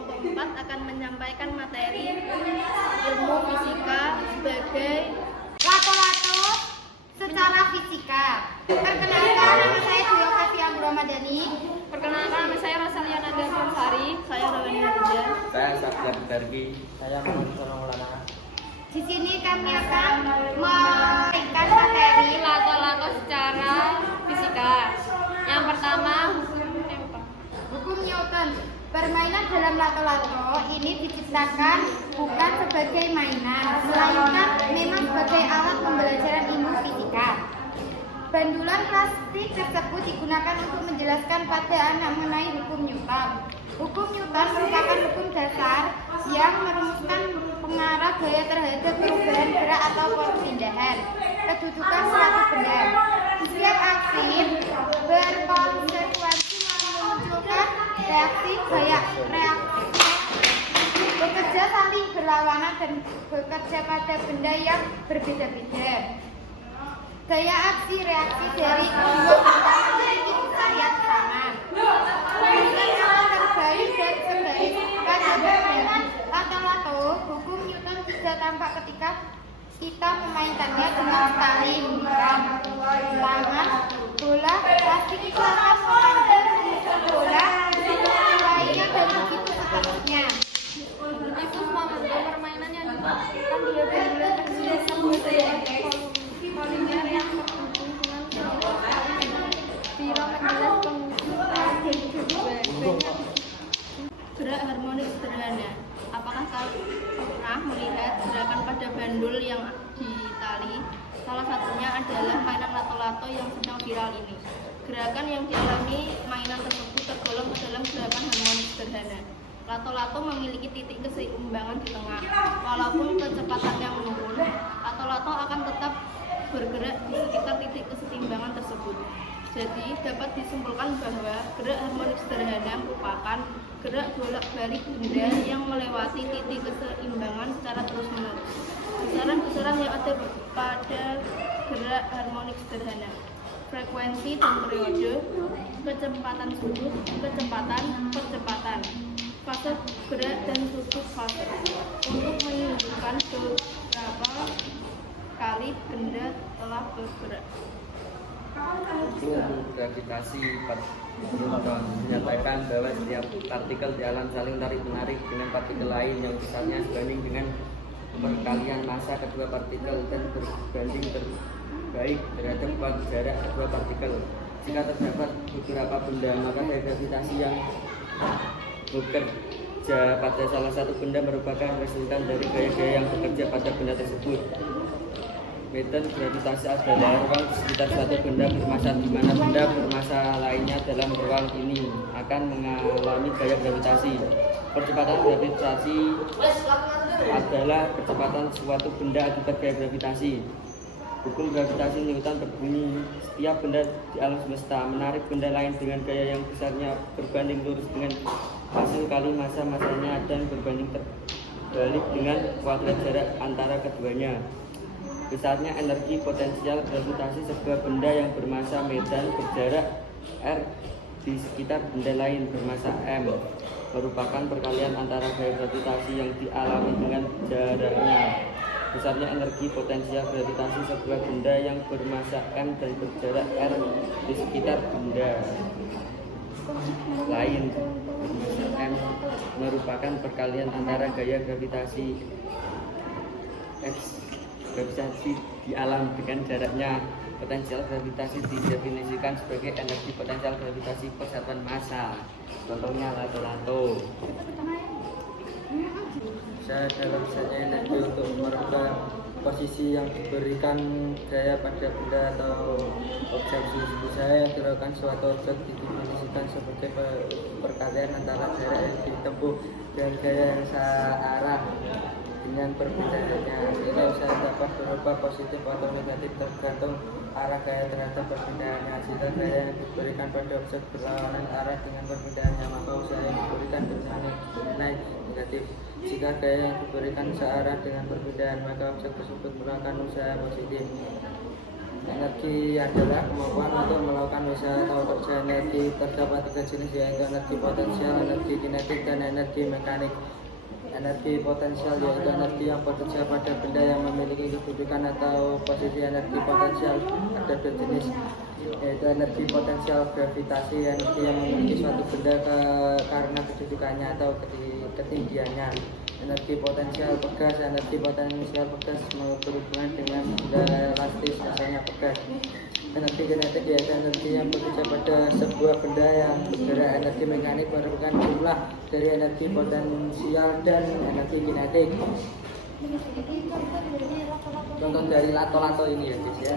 kelompok 4 akan menyampaikan materi ilmu fisika sebagai lato-lato secara fisika. Perkenalkan, nama saya Dwi Oktavi Ramadhani. Perkenalkan, nama saya Rosalia Nadia Sari. Saya Rawani Nadia. Saya Sabda Dargi. Saya Muhammad Maulana. Di sini kami akan memberikan materi Lato-lato secara fisika. Yang pertama, hukum Newton. Permainan dalam lato-lato ini diciptakan bukan sebagai mainan, melainkan memang sebagai alat pembelajaran ilmu fisika. Bandulan plastik tersebut digunakan untuk menjelaskan pada anak mengenai hukum Newton. Hukum Newton merupakan hukum dasar yang merumuskan pengarah gaya terhadap perubahan gerak atau perpindahan kedudukan suatu benda. Setiap aksi berkonsekuensi memunculkan reaksi gaya reaksi bekerja saling berlawanan dan bekerja pada benda yang berbeda-beda. Gaya aksi reaksi dari kedua benda memiliki besar yang sama. Kemudian terbalik dan sebalik. Pada permainan lato-lato, hukum Newton tidak tampak ketika kita memainkannya dengan tali, tangan, bola, plastik itu akan memainkan bola, lainnya dan begitu seterusnya. itu semua bentuk permainan yang dilakukan dia berbulan berdasarkan polimer yang terhubung dengan biro menjelas penggunaan gerak harmonis sederhana. Apakah kalian pernah melihat gerakan pada bandul yang ditali? Salah satunya adalah mainan lato-lato yang sedang viral ini. Gerakan yang dialami mainan tersebut tergolong ke dalam gerakan harmonis sederhana. Lato-lato memiliki titik keseimbangan di tengah. Walaupun kecepatannya menurun, lato-lato akan tetap bergerak di sekitar titik keseimbangan tersebut. Jadi dapat disimpulkan bahwa gerak harmonis sederhana merupakan gerak bolak-balik benda yang melewati titik keseimbangan secara terus-menerus. Besaran-besaran yang ada pada gerak harmonik sederhana: frekuensi dan periode, kecepatan sudut, kecepatan, percepatan, fase gerak dan sudut fase, untuk menunjukkan beberapa kali benda telah bergerak. Hukum gravitasi Newton menyatakan bahwa setiap partikel di alam saling tarik-menarik dengan partikel lain yang besarnya sebanding dengan perkalian massa kedua partikel dan berbanding terbaik terhadap jarak kedua partikel. Jika terdapat beberapa benda, maka gaya gravitasi yang bekerja pada salah satu benda merupakan resultan dari gaya-gaya yang bekerja pada benda tersebut. Medan gravitasi adalah ruang di sekitar suatu benda bermassa di mana benda bermassa lainnya dalam ruang ini akan mengalami gaya gravitasi. Percepatan gravitasi adalah percepatan suatu benda akibat gaya gravitasi. Hukum gravitasi Newton berbunyi, setiap benda di alam semesta menarik benda lain dengan gaya yang besarnya berbanding lurus dengan hasil kali massa-massanya dan berbanding terbalik dengan kuadrat jarak antara keduanya. Besarnya energi potensial gravitasi sebuah benda yang bermassa medan berjarak r di sekitar benda lain bermassa m merupakan perkalian antara gaya gravitasi yang dialami dengan jaraknya. Besarnya energi potensial gravitasi sebuah benda yang bermassa m dan berjarak r di sekitar benda lain bermassa m merupakan perkalian antara gaya gravitasi x gravitasi di alam dengan jaraknya. Potensial gravitasi didefinisikan sebagai energi potensial gravitasi per satuan massa. Contohnya lato-lato. Saya dalam misalnya energi untuk merubah posisi yang diberikan gaya pada benda atau objek. Saya gerakan suatu objek didefinisikan sebagai perkalian antara jarak yang ditempuh dan gaya yang searah dengan perbedaannya. Nilai usaha dapat berubah positif atau negatif tergantung arah gaya terhadap perbedaannya. Jika gaya yang diberikan pada objek berlawanan arah dengan perbedaannya, maka usaha yang diberikan bernilai negatif. Jika gaya yang diberikan searah dengan perbedaan, maka objek tersebut melakukan usaha positif. Energi adalah kemampuan untuk melakukan usaha atau kerja. Energi terdapat 3 jenis, yaitu energi potensial, energi kinetik, dan energi mekanik. Energi potensial yaitu energi yang bekerja pada benda yang memiliki kedudukan atau posisi. Energi potensial ada 2 jenis, yaitu energi potensial gravitasi, energi yang memiliki suatu benda karena kedudukannya atau ketinggiannya. Energi potensial pegas, energi potensial pegas berhubungan dengan benda elastis, misalnya pegas. Energi kinetik yaitu energi yang bekerja pada sebuah benda yang bergerak. Energi mekanik merupakan jumlah dari energi potensial dan energi kinetik. Contoh dari lato-lato ini ya guys ya.